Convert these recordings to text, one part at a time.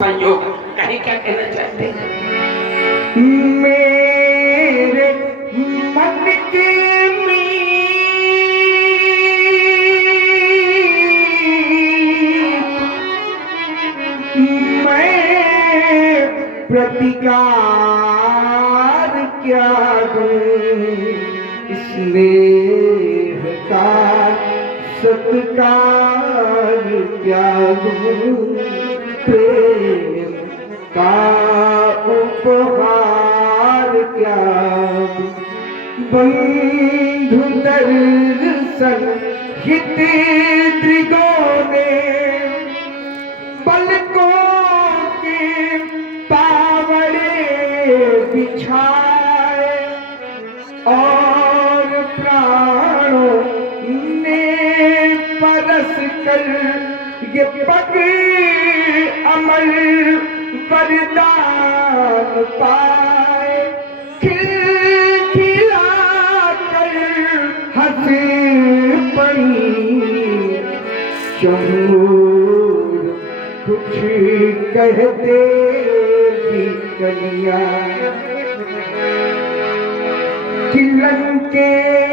संयोग कहीं क्या कहना चाहते हैं? मेरे मन की मैं प्रतिकार क्या दूं, स्नेह का सत्कार क्या दूं, प्रेम का उपहार क्या दूं, बंधु दर्शन हित त्रिगोणे पलकों के पावड़े बिछाए और प्राणों ने परस कर ये पग अमर वरदान पाए, खिलखिला कर हंस पड़ी शहूर कुछ कहते भी कलिया कि लंकेश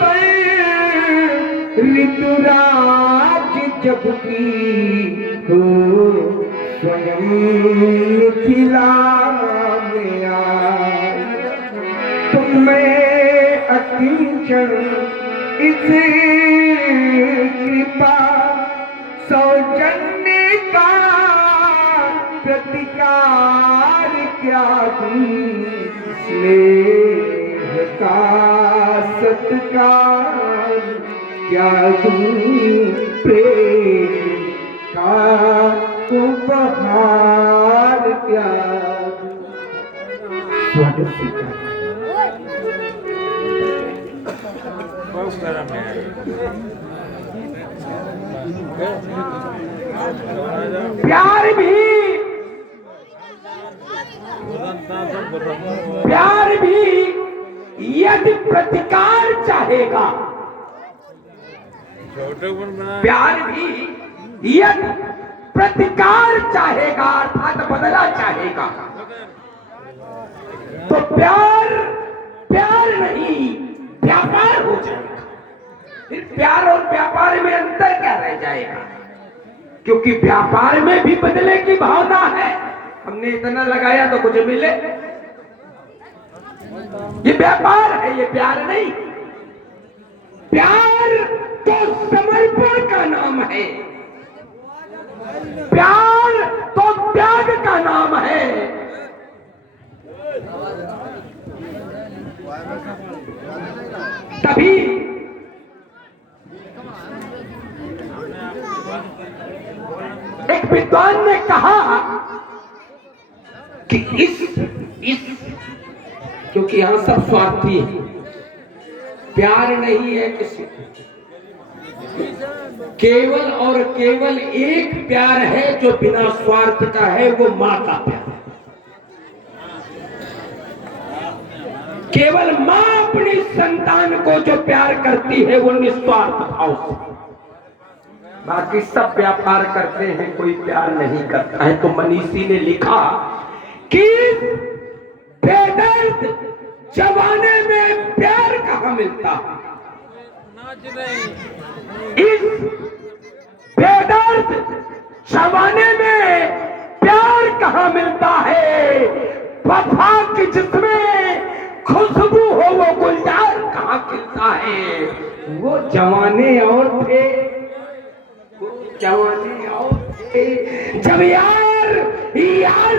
पर ऋतुराज जब की हो स्वयं मिथिला में आए, तुम्हें अकिंचन इस कृपा सौजन्य का प्रतिकार क्या दूं, स्नेह का सत्कार क्या दूं, प्रेम का उपहार क्या दूं। स्वागत स्वीकार। प्यार भी यदि प्रतिकार चाहेगा, प्यार भी यदि प्रतिकार चाहेगा अर्थात बदला चाहेगा, तो प्यार प्यार नहीं व्यापार हो जाएगा। फिर प्यार और व्यापार में अंतर क्या रह जाएगा? क्योंकि व्यापार में भी बदले की भावना है। हमने इतना लगाया तो कुछ मिले, ये व्यापार है, ये प्यार नहीं। प्यार तो समर्पण का नाम है, प्यार तो त्याग का नाम है। तभी एक विद्वान ने कहा कि इस क्योंकि यहां सब स्वार्थी है, प्यार नहीं है किसी को, केवल और केवल एक प्यार है जो बिना स्वार्थ का है, वो मां का प्यार। केवल मां अपनी संतान को जो प्यार करती है वो निस्वार्थ भाव से, बाकी सब व्यापार करते हैं, कोई प्यार नहीं करता है। तो मनीषी ने लिखा कि बेदर्द जवाने में प्यार कहाँ मिलता है, इस बेदर्द जवाने में प्यार कहाँ मिलता है, वफा की जिसमें खुशबू हो वो गुलजार कहाँ खिलता है। वो जवाने और थे, जवाने और थे जब यार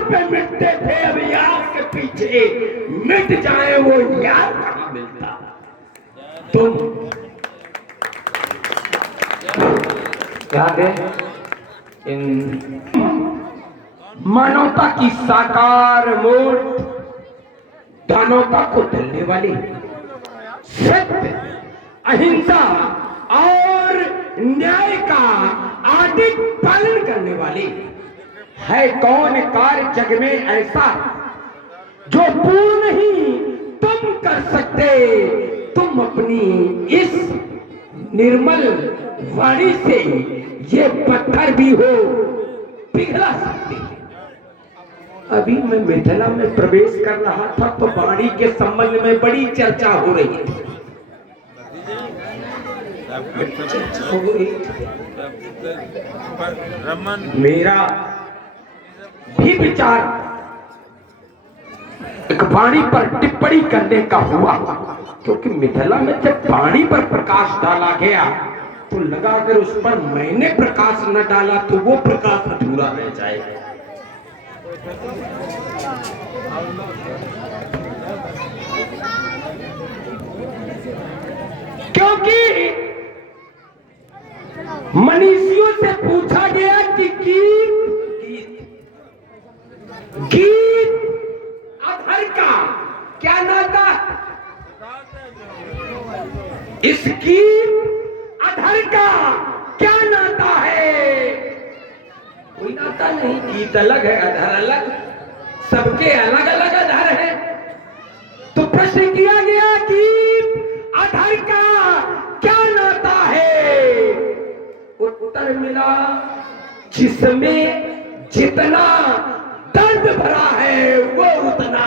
पे मिटते थे, अब यार के पीछे मिट जाए वो यार कहाँ मिलता। तुम याद है इन मानवता की साकार मूर्त, दानवता को धरने वाली, सत्य अहिंसा और न्याय का आदिक पालन करने वाली है कौन कार्य जग में ऐसा जो पूर्ण ही तुम कर सकते। तुम अपनी इस निर्मल वाणी से ये पत्थर भी हो पिघला सकते हैं। अभी मैं मिथिला में प्रवेश कर रहा था तो वाणी के संबंध में बड़ी चर्चा हो रही थी। मेरा भी विचार एक वाणी पर टिप्पणी करने का हुआ, क्योंकि मिथिला में जब वाणी पर प्रकाश डाला गया तो लगा अगर उस पर मैंने प्रकाश न डाला तो वो प्रकाश अधूरा रह जाएगा। क्योंकि मनीषियों से पूछा गया कि गीत अधर का क्या नाता, इस गीत अधर का क्या नाता है? कोई नाता नहीं, गीत अलग है, अधर अलग, सबके अलग अलग अधर है। तो प्रश्न किया गया कि अधर का क्या नाता है? उत्तर मिला, जिसमें जितना दर्द भरा है वो उतना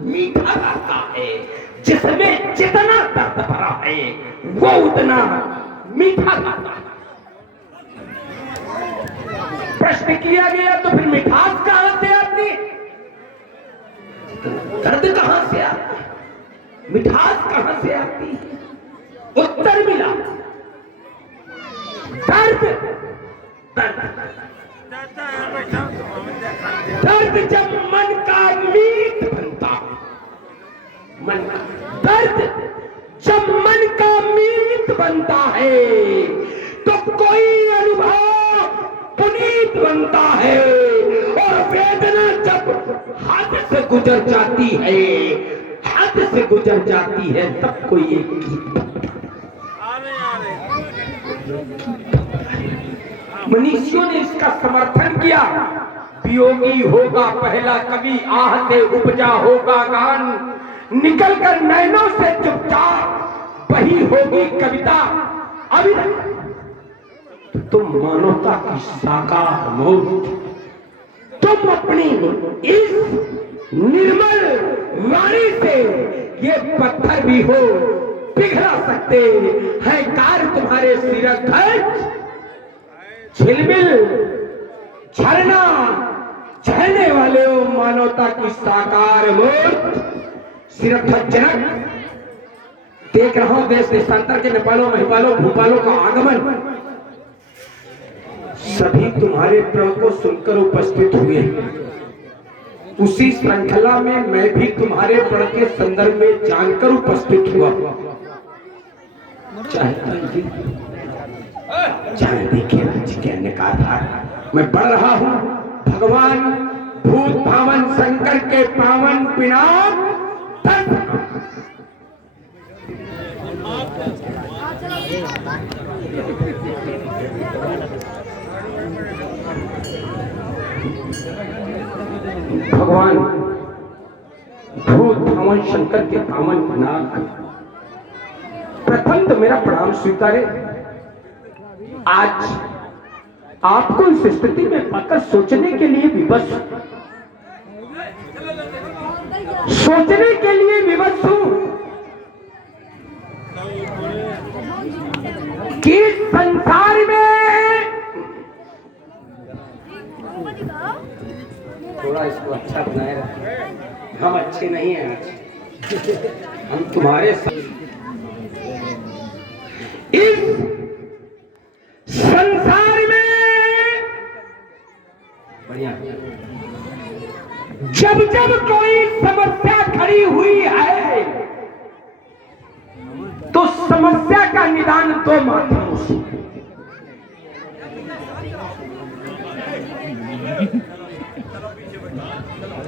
मीठा रहता है। जिसमें जितना दर्द भरा है वो उतना मीठा रहता है। प्रश्न किया गया तो फिर मिठास कहां से आती, दर्द कहां से आती, मिठास कहां से आती? उत्तर मिला, दर्द दर्द जब मन का मीत बनता, मन का दर्द जब मन का मीत बनता है तो कोई अनुभव पुनीत बनता है, और वेदना जब हद से गुजर जाती है, हद से गुजर जाती है, तब कोई एक गीत। मनीषियों ने इसका समर्थन किया। वियोगी होगा पहला कवि, आह से उपजा होगा गान, निकल कर नैनों से चुपचाप वही होगी कविता। अभी तुम मानवता की साकार मूर्ति, तुम अपनी इस निर्मल वाणी से ये पत्थर भी हो पिघला सकते हैं। कार तुम्हारे सिरखच झिलमिल झरना झरने वाले हो, मानवता की साकार मूर्ति सिरखजनक। देख रहा हूं देश देशांतर के नेपालों महिपालों भूपालों का आगमन, सभी तुम्हारे प्रण को सुनकर उपस्थित हुए। उसी श्रृंखला में मैं भी तुम्हारे प्रण के संदर्भ में जानकर उपस्थित हुआ। चाहे देखिए राज्य के अन्य था, मैं बढ़ रहा हूं भगवान भूत भावन शंकर के पावन पिनाक। भगवान भूत भावन शंकर के पावन पिनाक, प्रथम तो मेरा प्रणाम स्वीकारे। आज आपको इस स्थिति में पाकर सोचने के लिए विवश हूं कि संसार में थोड़ा इसको अच्छा बनाए रखें। हम अच्छे नहीं हैं आज, हम तुम्हारे इस संसार में बढ़िया जब जब कोई समस्या खड़ी हुई है तो समस्या का निदान दो माध्यमों से,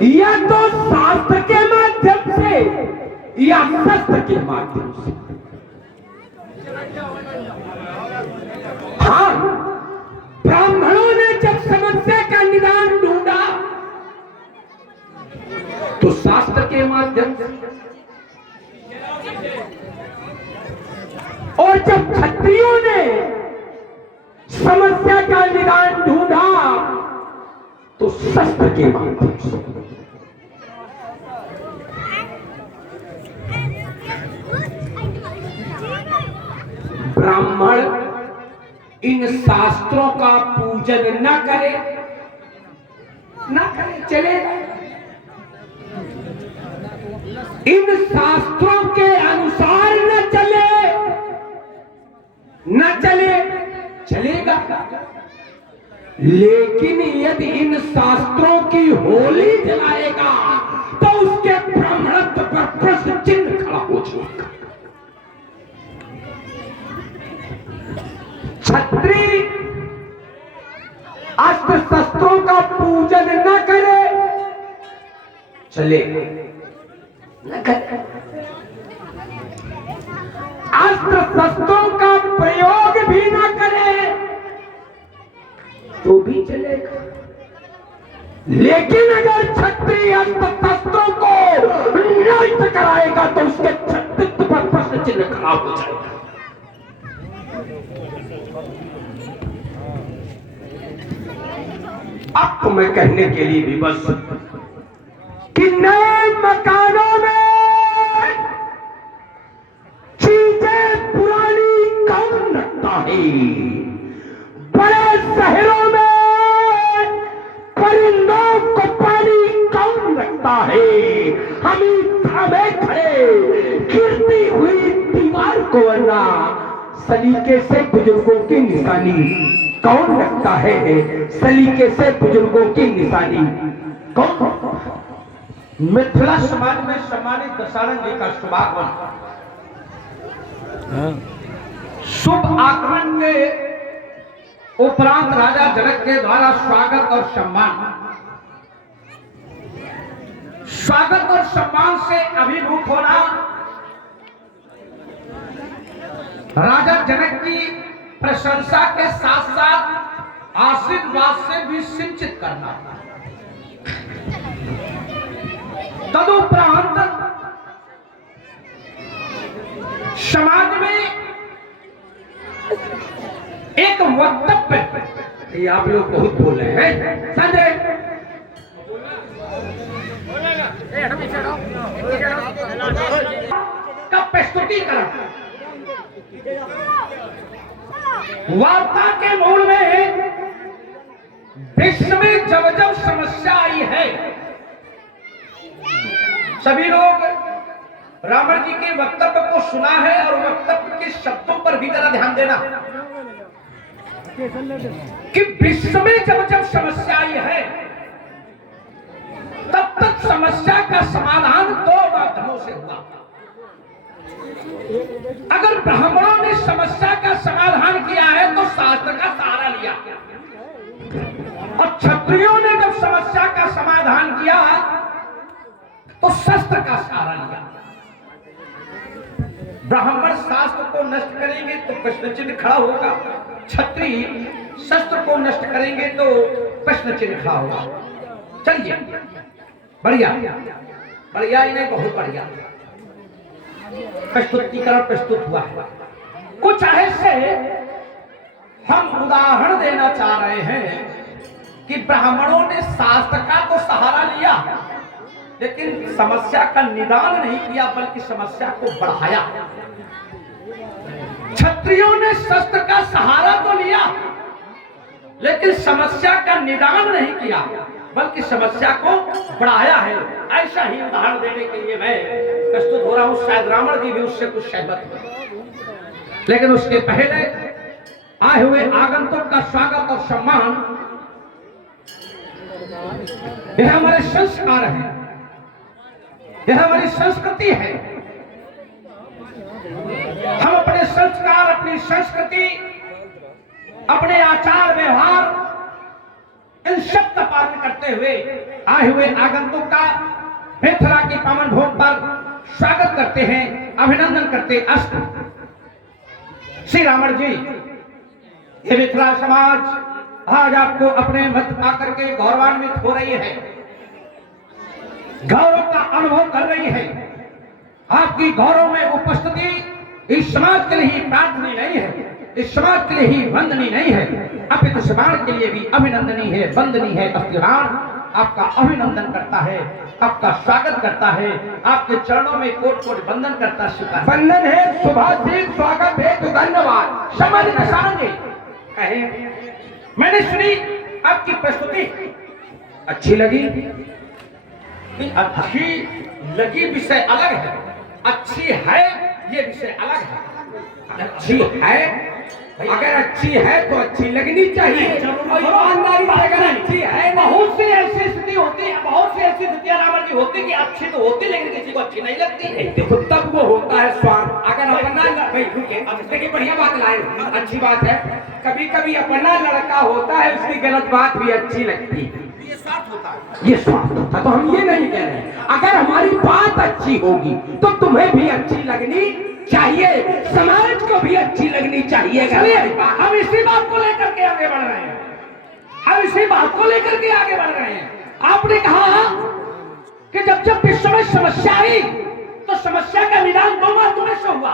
या तो शास्त्र के माध्यम से या शस्त्र के माध्यम से। हाँ, ब्राह्मणों ने जब समस्या का निदान ढूंढा तो शास्त्र के माध्यम से, और जब क्षत्रियों ने समस्या का निदान ढूंढा तो शस्त्र के माध्यम से। ब्राह्मण इन शास्त्रों का पूजन न करे, चलेगा। इन शास्त्रों के अनुसार न चले, चलेगा। लेकिन यदि इन शास्त्रों की होली जलाएगा तो उसके ब्राह्मणत्व पर प्रश्न चिन्ह खड़ा हो जाएगा। क्षत्रिय अस्त्र शस्त्रों का पूजन न करे, चले न करे। अस्त्र शस्त्रों का प्रयोग भी न करे तो भी चलेगा। लेकिन अगर क्षत्रिय अस्त्र शस्त्रों को नष्ट कराएगा तो उसके क्षत्रित्व पर प्रश्न चिन्ह खड़ा हो जाएगा। अब तो मैं कहने के लिए भी बस कि नए मकानों में चीजें पुरानी कौन रखता है? बड़े शहरों में परिंदों को पानी कौन रखता है? हम थामे खड़े गिरती हुई दीवार को वरना सलीके से बुजुर्गों की निशानी कौन रखता है? सलीके से बुजुर्गों की निशानी कौन? मिथिला समाज में सम्मानित दशारंगी का शुभागमन, शुभ आगमन के उपरांत राजा जनक के द्वारा स्वागत और सम्मान से अभिभूत होना, राजा जनक की प्रशंसा के साथ साथ आशीर्वाद से भी सिंचित करना। तदुपरांत समाज में एक वक्तव्य, ये आप लोग बहुत बोल रहे हैं संजय, का प्रस्तुतिकरण वार्ता के मूल में विश्व में जब जब समस्या आई है, सभी लोग रावण जी के वक्तव्य को सुना है और वक्तव्य के शब्दों पर भी जरा ध्यान देना कि विश्व में जब जब समस्या आई है तब तक समस्या का समाधान दो माध्यमों से हुआ। अगर ब्राह्मणों ने समस्या का समाधान किया है तो शास्त्र का सहारा लिया, और क्षत्रियों ने जब समस्या का समाधान किया तो शस्त्र का सहारा लिया। ब्राह्मण शास्त्र को नष्ट करेंगे तो प्रश्न चिन्ह खड़ा होगा, क्षत्रिय शस्त्र को नष्ट करेंगे तो प्रश्न चिन्ह खड़ा होगा। चलिए, बढ़िया बढ़िया, इन्हें बहुत बढ़िया प्रस्तुतिकरण प्रस्तुत हुआ है। कुछ ऐसे हम उदाहरण देना चाह रहे हैं कि ब्राह्मणों ने शास्त्र का तो सहारा लिया लेकिन समस्या का निदान नहीं किया बल्कि समस्या को बढ़ाया। क्षत्रियों ने शस्त्र का सहारा तो लिया लेकिन समस्या का निदान नहीं किया बल्कि समस्या को बढ़ाया है। ऐसा ही उदाहरण देने के लिए मैं प्रस्तुत हो रहा हूं। शायद रावण जी भी उससे कुछ सहमत हो, लेकिन उसके पहले आए हुए आगंतुक का स्वागत और सम्मान, यह हमारे संस्कार है, यह हमारी संस्कृति है। हम अपने संस्कार, अपनी संस्कृति, अपने आचार व्यवहार, इन सब का पालन करते हुए आए हुए आगंतुक का मिथिला की पावन भूमि पर स्वागत करते हैं, अभिनंदन करते अस्तु। श्री रावण जी, ये मिथिला समाज आज आपको अपने मध्य आकर के गौरवान्वित हो रही है, गौरव का अनुभव कर रही है। आपकी गौरव में उपस्थिति इस समाज के लिए प्रार्थनीय नहीं है इस समाज के लिए ही वंदनीय नहीं है, अपितु समाज के लिए भी अभिनंदनीय है, वंदनीय है। अस्तिवान आपका अभिनंदन करता है, आपका स्वागत करता है, आपके चरणों में कोट कोट वंदन करता है। वंदन है, शुभाशीष स्वागत है, तो धन्यवाद। समझ निशान जी कहे, मैंने सुनी आपकी प्रस्तुति अच्छी लगी। अच्छी लगी विषय अलग है, अच्छी है ये विषय अलग है। अच्छी है, अगर अच्छी है तो अच्छी लगनी चाहिए। ईमानदारी से अगर अच्छी है, बहुत सी ऐसी स्थिति होती है, बहुत सी ऐसी स्थितियां रावण की होती कि अच्छी तो होती लेकिन किसी को अच्छी नहीं लगती है। देखो तब वो होता है स्वार्थ। अगर अपना भाई रुके, अब देखिए बढ़िया बात लाए, अच्छी बात है। कभी कभी अपना लड़का होता है, उसकी गलत बात भी अच्छी लगती है, ये स्वार्थ होता है, ये स्वार्थ होता है। तो हम ये नहीं कह रहे हैं, अगर हमारी बात अच्छी होगी तो तुम्हें भी अच्छी लगनी चाहिए, समाज को भी अच्छी लगनी चाहिए। हम इसी बात को लेकर के आगे बढ़ रहे हैं, हम इसी बात को लेकर के आगे बढ़ रहे हैं। आपने कहा कि जब जब विश्व में समस्या आई तो समस्या का निदान दो माध्यमों से हुआ।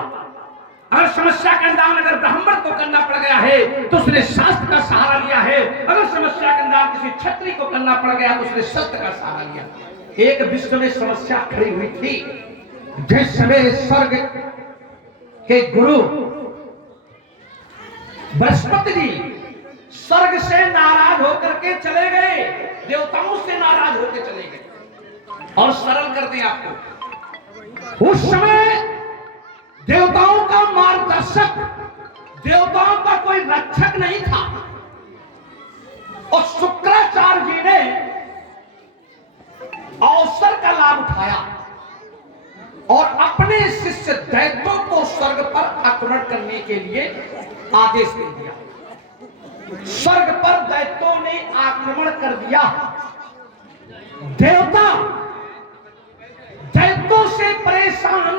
अगर समस्या का निदान अगर ब्राह्मण को करना पड़ गया है तो उसने शास्त्र का सहारा लिया है, अगर समस्या का निदान किसी क्षत्रिय को करना पड़ गया तो उसने शस्त्र का सहारा लिया। एक विश्व में समस्या खड़ी हुई थी, जिस समय स्वर्ग के गुरु बृहस्पति जी स्वर्ग से नाराज होकर के चले गए, देवताओं से नाराज होकर चले गए। और सरल कर दें आपको, उस समय देवताओं का मार्गदर्शक, देवताओं का कोई रक्षक नहीं था, और शुक्राचार्य जी ने अवसर का लाभ उठाया और अपने शिष्य दैत्यों को स्वर्ग पर आक्रमण करने के लिए आदेश दे दिया। स्वर्ग पर दैत्यों ने आक्रमण कर दिया। देवता दैत्यों से परेशान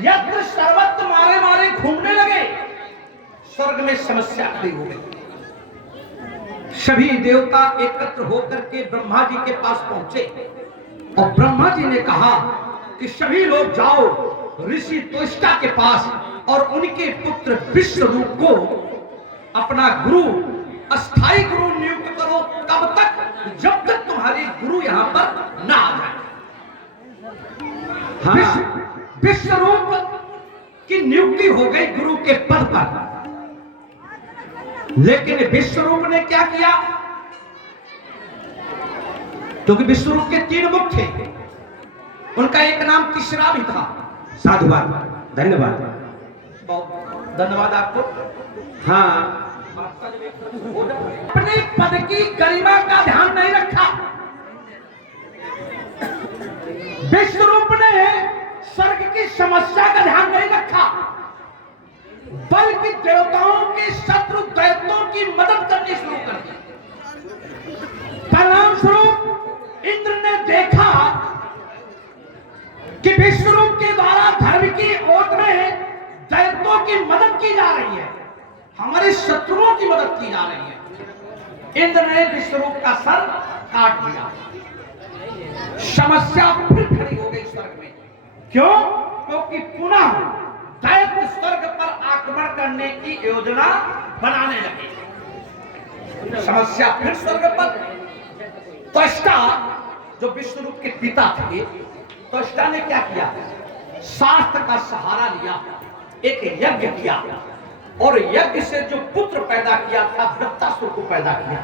यत्र सर्वत्र मारे मारे घूमने लगे। स्वर्ग में समस्या खड़ी हो गई। सभी देवता एकत्र होकर के ब्रह्मा जी के पास पहुंचे और ब्रह्मा जी ने कहा कि सभी लोग जाओ ऋषि त्वष्टा के पास और उनके पुत्र विश्वरूप को अपना गुरु, अस्थाई गुरु नियुक्त करो, तब तक जब तक तुम्हारे गुरु यहां पर ना आ जाए। विश्वरूप की नियुक्ति हो गई गुरु के पद पर, लेकिन विश्वरूप ने क्या किया? क्योंकि विश्वरूप के 3 मुख थे, उनका एक नाम तीसरा भी था। साधुवाद, धन्यवाद, बहुत धन्यवाद आपको। हाँ, अपने पद की गरिमा का ध्यान नहीं रखा। विश्वरूप ने स्वर्ग की समस्या का ध्यान नहीं रखा, बल्कि देवताओं के शत्रु दैत्यों की मदद करनी शुरू कर दी। परिणाम स्वरूप इंद्र ने देखा कि विश्वरूप के द्वारा धर्म की ओट में दैत्यों की मदद की जा रही है, हमारे शत्रुओं की मदद की जा रही है। इंद्र ने विश्वरूप का सर काट दिया। समस्या फिर खड़ी हो गई स्वर्ग में। क्यों? क्योंकि पुनः दैत्य स्वर्ग पर आक्रमण करने की योजना बनाने लगे। समस्या फिर स्वर्ग पर। त्वष्टा जो विश्वरूप के पिता थे, त्वष्टा ने क्या किया? शास्त्र का सहारा लिया, एक यज्ञ किया और यज्ञ से जो पुत्र पैदा किया था वृत्तासुर को पैदा किया।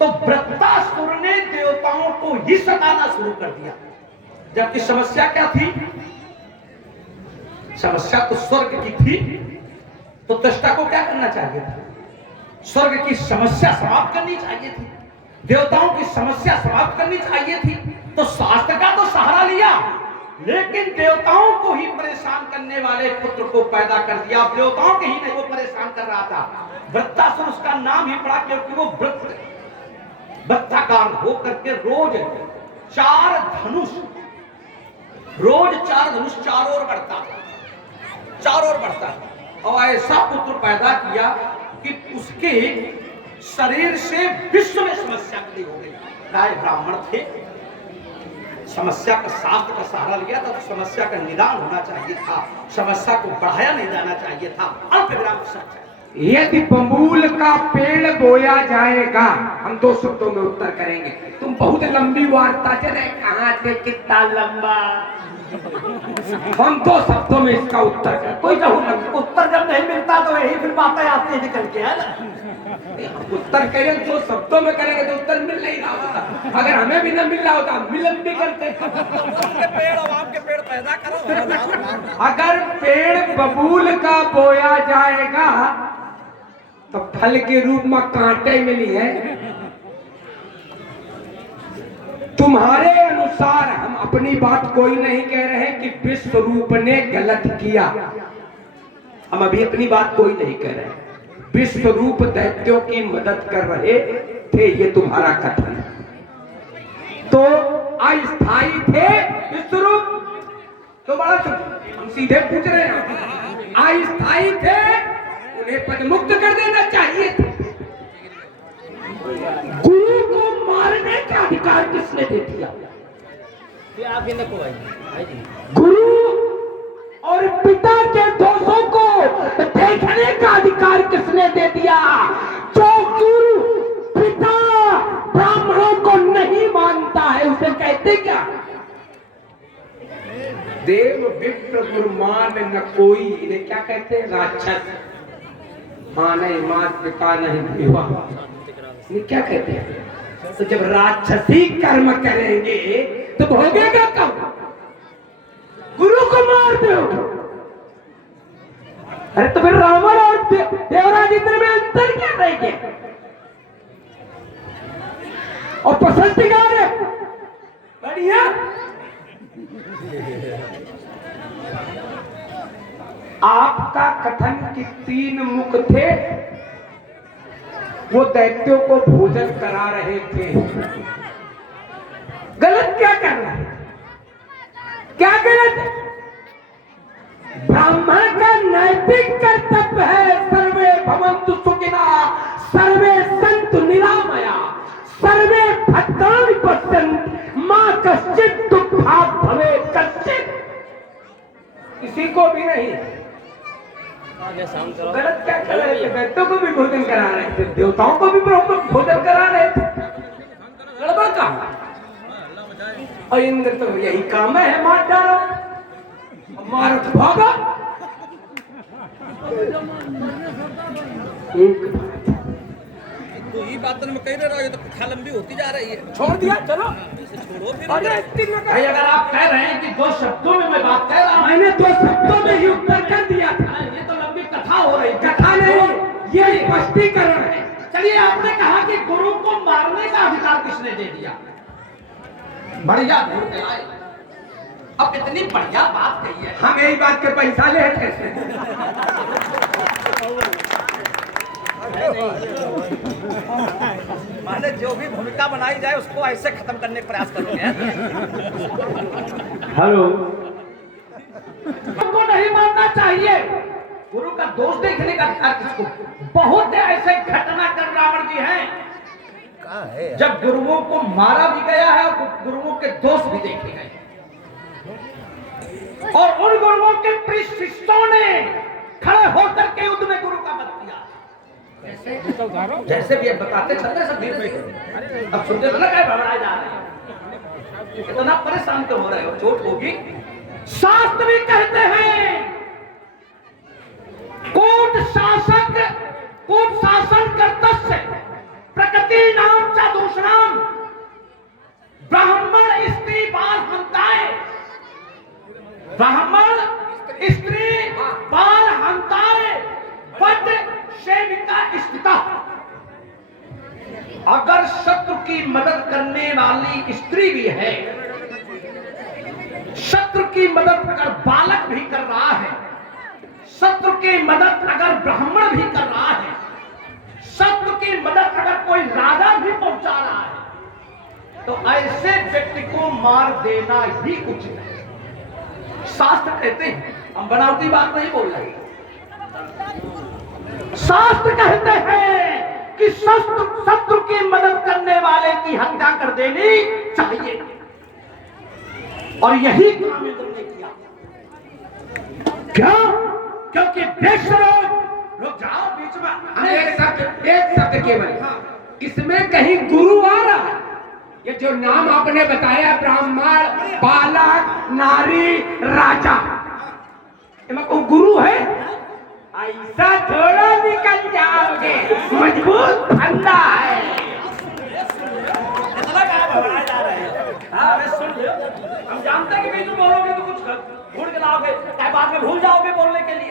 तो वृत्तासुर ने देवताओं को ही सताना शुरू कर दिया। जबकि समस्या क्या थी? समस्या तो स्वर्ग की थी। तो त्वष्टा को क्या करना चाहिए था? स्वर्ग की समस्या समाप्त करनी चाहिए थी, देवताओं की समस्या समाप्त करनी चाहिए थी। तो शास्त्र का तो सहारा लिया, लेकिन देवताओं को ही परेशान करने वाले पुत्र को पैदा कर दिया। देवताओं के ही नहीं, वो परेशान कर रहा था। वृत्तासुर उसका नाम ही पड़ा क्योंकि वो वृत्ताकार होकर के रोज 4 धनुष चारों ओर बढ़ता था, चारों ओर बढ़ता था। और ऐसा पुत्र पैदा किया कि उसके शरीर से विश्व में समस्या खड़ी हो गई। राय ब्राह्मण थे, समस्या का शास्त्र का सहारा लिया था, तो समस्या का निदान होना चाहिए था, समस्या को बढ़ाया नहीं जाना चाहिए था। अल्प विराम सच है, यदि बबूल का पेड़ बोया जाएगा, हम 2 शब्दों में उत्तर करेंगे। तुम बहुत लंबी वार्ता चले, कहाँ से कितना लंबा, हम 2 शब्दों में इसका उत्तर करें। कोई उत्तर जब नहीं मिलता तो यही फिर बातें आती है निकल के, है ना? उत्तर करें 2 शब्दों में करेंगे तो उत्तर मिल नहीं रहा होता। अगर हमें भी न मिल रहा होता हम मिलन भी करते। पेड़ और आम के पेड़ पैदा करो। अगर पेड़ बबूल का बोया जाएगा तो फल के रूप में कांटे मिली है। तुम्हारे अनुसार, हम अपनी बात कोई नहीं कह रहे कि विश्वरूप ने गलत किया, हम अभी अपनी बात कोई नहीं कह रहे। विश्वरूप दैत्यों की मदद कर रहे थे, ये तुम्हारा कथन। तो अस्थायी थे विश्वरूप, तो बड़ा हम सीधे पूछ रहे हैं, अस्थायी थे, उन्हें पदमुक्त कर देना चाहिए था। गुरु को मारने का अधिकार किसने दे दिया? गुरु और पिता के दोषों को देखने का अधिकार किसने दे दिया? जो गुरु पिता ब्राह्मणों को नहीं मानता है उसे कहते क्या? देव विप्र गुरुमान न कोई, इन्हें क्या कहते हैं? राक्षस। मां नहीं, मात पिता नहीं, विवाह, ये क्या कहते हैं? तो जब राक्षसी कर्म करेंगे तो भोगेगा कब? गुरु को मार दो। अरे तो फिर रावण और देवराज इंद्र में अंतर क्या रह गया? और पसंदीदार है बढ़िया। आपका कथन कि 3 मुख थे, वो दैत्यों को भोजन करा रहे थे। गलत क्या कर रहे हैं? क्या गलत है? ब्राह्मण का नैतिक कर्तव्य है सर्वे भवन्तु सुखिनः, सर्वे सन्तु निरामया, सर्वे भद्राणि पश्यन्तु मा कश्चित् दुःखात् भवेत् कश्चित्। किसी को भी नहीं। गलत क्या कर रहे थे? दैत्यों को भी भोजन करा रहे थे, देवताओं को भी भोजन करा रहे थे। गड़बड़ काम। और इंद्र तो यही काम है, मार डालो, मारो तो भागा। एक तो ये बात में कही रहा है, तो कथा लंबी होती जा रही है। छोड़ दिया, चलो छोड़ो फिर। भाई अगर आप कह रहे हैं कि 2 शब्दों में मैं बात कह रहा हूं, मैंने 2 शब्दों में ही उत्तर कर दिया था। ये तो लंबी कथा हो रही। कथा नहीं, ये स्पष्टीकरण है। चलिए, आपने कहा कि गुरु को मारने का अधिकार किसने दे दिया? बढ़िया ढूंढ के लाए। अब इतनी बढ़िया बात कही है, हम यही बात के पैसा ले कैसे? माने जो भी भूमिका बनाई जाए उसको ऐसे खत्म करने का प्रयास करोगे। हेलो, हमको नहीं मानना चाहिए। गुरु का दोष देखने का अधिकार किसको? बहुत ऐसे घटनाक्रम रावण जी हैं जब गुरुओं को मारा भी गया है और गुरुओं के दोष भी देखे गए, और उन गुरुओं के प्रिय शिष्यों ने खड़े होकर के युद्ध में गुरु का वध किया। जैसे भी अब बताते चलते सब धीरे में, अब सुनते तो ना क्या घबराए जा रहे हैं, इतना परेशान क्यों हो रहे हो? चोट होगी। शास्त्र भी कहते हैं कोट शासन कर्तस्य प्रकृति नाम च दूषणाम, ब्राह्मण स्त्री बाल हंताए, ब्राह्मण स्त्री बाल हंताए वध सेविका स्थिता। अगर शत्रु की मदद करने वाली स्त्री भी है, शत्रु की मदद अगर बालक भी कर रहा है, शत्रु की मदद अगर ब्राह्मण भी कर रहा है, शत्रु की मदद अगर कोई राजा भी पहुंचा रहा है, तो ऐसे व्यक्ति को मार देना ही उचित है। शास्त्र कहते हैं, हम बनावटी बात नहीं बोल रहे। शास्त्र कहते हैं कि शत्रु की मदद करने वाले की हत्या कर देनी चाहिए, और यही काम इंद्र ने किया। क्यों? क्योंकि बेशर्म रुक जाओ बीच में। हाँ, एक शब्द केवल। इसमें कहीं गुरु आ रहा है? ये जो नाम आपने बताया ब्राह्मण, बालक, नारी, राजा, इसमें कोई गुरु है? ऐसा थोड़ा निकल जाओगे, मजबूत फंदा है। इतना क्या भगाए जा रहे हैं? हाँ, अरे सुन लो, हम जानते हैं कि बीच में बोलोगे तो कुछ भूल के लाओगे, चाहे बाद में भूल जाओगे बोलने के लिए।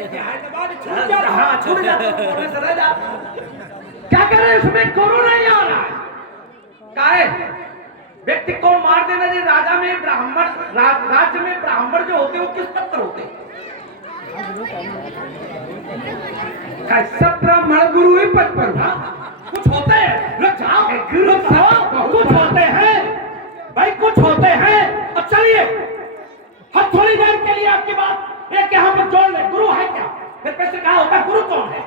छूट जाता, हाँ छूट जाता, बोलने से रह जाता। क्या कह रहे हैं? इसमें गुरु नहीं आ रहा है। क्या है? व्यक्ति को मार देना। जी राजा में ब्राह्मण, राज्य में ब्राह्मण जो होते हैं वो किस पत्र होते हैं? कैसा ब्राह्मण गुरु ही पद पर? कुछ होते हैं, रुक जाओ, कुछ होते हैं भाई, कुछ होते हैं। अब चलिए हम थोड़ी देर के लिए आपकी बात एक यहाँ पर जोड़ ले। गुरु है क्या? फिर पैसे कहा होता है गुरु कौन है?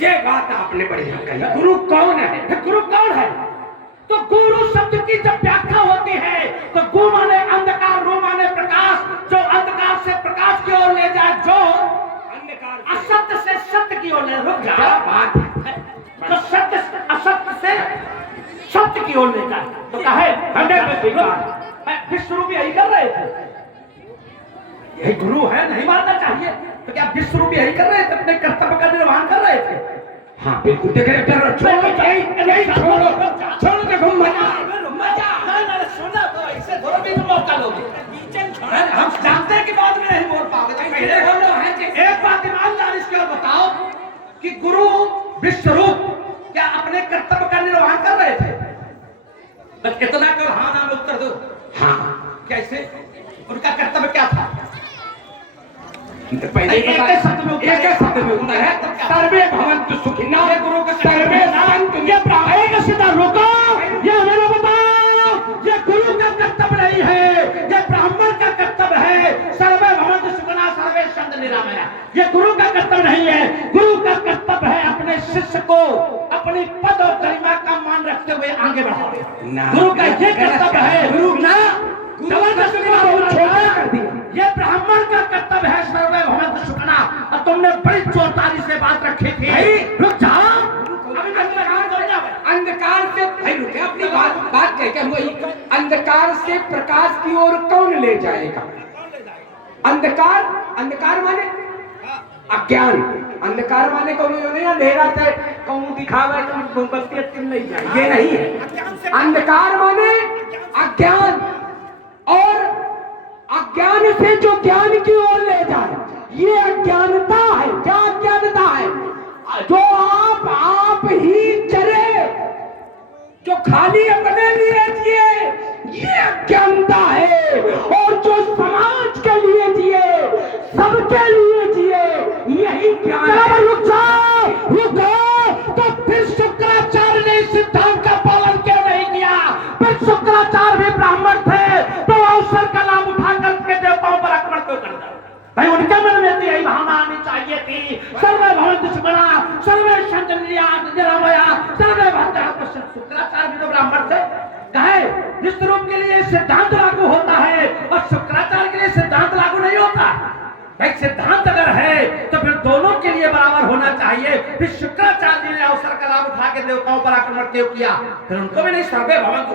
ये बात आपने बढ़िया कही। गुरु कौन है? गुरु कौन है? तो गुरु शब्द की जब व्याख्या होती है तो गु माने अंधकार, रू माने प्रकाश, जो अंधकार से प्रकाश की ओर ले जाए, जो असत्य से सत्य की ओर ले। रुक जाओ, बात है। तो सत्य असत्य से सत्य की ओर ले जाए तो क्या है? विश्व रूपी यही कर रहे थे, यही गुरु है, नहीं मानना चाहिए। तो क्या विश्व रूपी यही कर रहे थे? अपने कर्तव्य का निर्वहन कर रहे थे। हाँ बिल्कुल। देख रहे छोड़ो, छोड़ो, देखो मजा सुना तो ऐसे थोड़ा भी मौका लोगे। हम जानते हैं कि बाद में नहीं बोल पाओगे। एक बात ईमानदारी से बताओ कि गुरु विश्वरूप क्या अपने कर्तव्य का निर्वहन कर रहे थे? बस इतना कर हाँ ना में उत्तर दो। हाँ, कैसे? उनका कर्तव्य क्या था? पहले एक शब्द में होता है, सर्वे भवन्तु सुखिनः। गुरु का सर्वे सन्तु ब्राह्मण सीधा रोको, ये हमें बताओ, ये गुरु का कर्तव्य नहीं है, ये ब्राह्मण का कर्तव्य है। सर्वे भवन्तु सुखिनः सर्वे सन्तु निरामया, ये गुरु का कर्तव्य नहीं है। गुरु का कर्तव्य है अपने शिष्य को अपनी पद और गरिमा का मान रखते हुए आगे बढ़ाओ। गुरु का ये कर्तव्य है। गुरु ना ये ब्राह्मण का कर्तव्य है सर्वे भवन्तु सुखिनः। और तुमने बड़ी चौतारी से बात रखी थी। रुक जाओ, अंधकार से भाई रुके, अपनी बात कह के वही अंधकार से प्रकाश की ओर कौन ले जाएगा? अंधकार माने अज्ञान। अंधकार माने कौन नहीं, अंधेरा से कहूँ दिखावे तो बस्ती चिन्ह नहीं जाए, ये नहीं है। अंधकार माने अज्ञान, और अज्ञान से जो ज्ञान की ओर ले जाए, ये अज्ञानता है। क्या अज्ञानता है? जो आप ही चले, जो खाली अपने लिए जिए, ये अज्ञानता है। और जो समाज के लिए जिए, सबके लिए जिए, यही ज्ञान है। रुक तो फिर शुक्राचार्य ने इस सिद्धांत का पालन क्यों नहीं किया? फिर शुक्राचार्य भी ब्राह्मण थे तो अवसर का लाभ उठाकर के देवताओं पर आक्रमण क्यों कर दिया? भाई उनके मन में यही भावना आनी चाहिए थी, सर्वे भवन्तु सुखिनः सर्वे सन्तु निरामया सर्वे भद्राणि। शुक्राचार्य भी तो ब्राह्मण थे। कहे विश्व रूप के लिए सिद्धांत लागू होता है और शुक्राचार्य के लिए सिद्धांत लागू नहीं होता। भाई सिद्धांत अगर है तो फिर दोनों के लिए बराबर होना चाहिए। फिर शुक्राचार्य जी ने अवसर का लाभ उठा के देवताओं पर आक्रमण क्यों किया? फिर उनको भी नहीं सर्वे भवन्तु